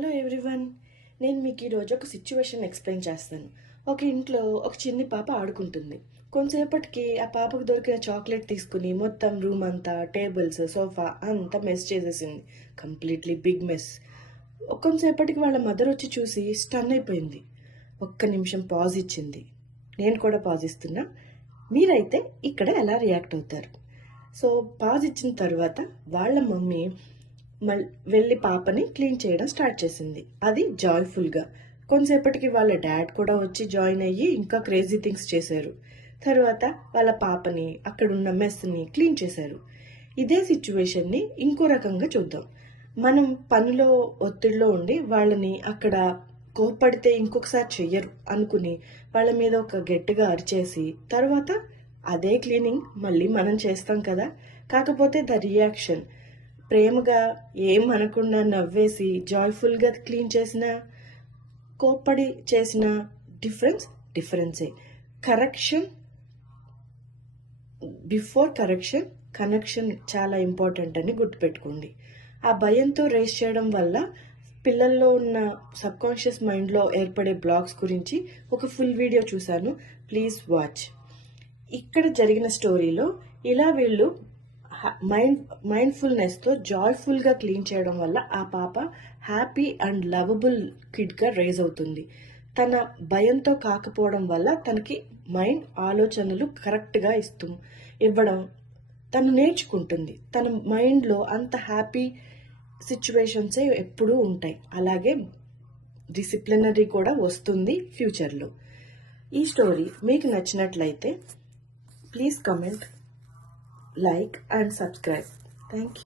Hello everyone, నేను మీకు ఈరోజు ఒక సిచ్యువేషన్ ఎక్స్ప్లెయిన్ చేస్తాను. ఒక ఇంట్లో ఒక చిన్ని పాప ఆడుకుంటుంది. కొంతసేపటికి ఆ పాపకు దొరికిన చాక్లెట్ తీసుకుని మొత్తం రూమ్ అంతా, టేబుల్స్, సోఫా అంతా మెస్ చేసేసింది. Completely big mess. కొంతసేపటికి వాళ్ళ మదర్ వచ్చి చూసి స్టన్ అయిపోయింది. ఒక్క నిమిషం పాజ్ ఇచ్చింది. నేను కూడా పాజ్ ఇస్తున్నా. మీరైతే ఇక్కడ ఎలా రియాక్ట్ అవుతారు? సో పాజ్ ఇచ్చిన తర్వాత వాళ్ళ మమ్మీ వెళ్ళి పాపని క్లీన్ చేయడం స్టార్ట్ చేసింది. అది జాయ్ఫుల్గా. కొంతసేపటికి వాళ్ళ డాడ్ కూడా వచ్చి జాయిన్ అయ్యి ఇంకా క్రేజీ థింగ్స్ చేశారు. తర్వాత వాళ్ళ పాపని, అక్కడున్న మెస్ని క్లీన్ చేశారు. ఇదే సిచ్యువేషన్ని ఇంకో రకంగా చూద్దాం. మనం పనిలో ఒత్తిడిలో ఉండి వాళ్ళని అక్కడ కోప్పడితే ఇంకొకసారి చెయ్యరు అనుకుని వాళ్ళ మీద ఒక గట్టిగా అరిచేసి తర్వాత అదే క్లీనింగ్ మళ్ళీ మనం చేస్తాం కదా. కాకపోతే ద రియాక్షన్ ప్రేమగా ఏం అనకుండా నవ్వేసి జాయ్ఫుల్గా క్లీన్ చేసిన, కోప్పడి చేసిన డిఫరెన్సే. కరెక్షన్ బిఫోర్ కనెక్షన్ చాలా ఇంపార్టెంట్ అని గుర్తుపెట్టుకోండి. ఆ భయంతో రేస్ చేయడం వల్ల పిల్లల్లో ఉన్న సబ్కాన్షియస్ మైండ్లో ఏర్పడే బ్లాక్స్ గురించి ఒక ఫుల్ వీడియో చూశాను, ప్లీజ్ వాచ్. ఇక్కడ జరిగిన స్టోరీలో ఇలా వీళ్ళు మైండ్ఫుల్నెస్తో జాయ్ఫుల్గా క్లీన్ చేయడం వల్ల ఆ పాప హ్యాపీ అండ్ లవబుల్ కిడ్గా రైజ్ అవుతుంది. తన భయంతో కాకపోవడం వల్ల తనకి మైండ్ ఆలోచనలు కరెక్ట్గా ఇవ్వడం తను నేర్చుకుంటుంది. తన మైండ్లో అంత హ్యాపీ సిచ్యువేషన్సే ఎప్పుడూ ఉంటాయి. అలాగే డిసిప్లినరీ కూడా వస్తుంది ఫ్యూచర్లో. ఈ స్టోరీ మీకు నచ్చినట్లయితే please comment, like and subscribe. Thank you.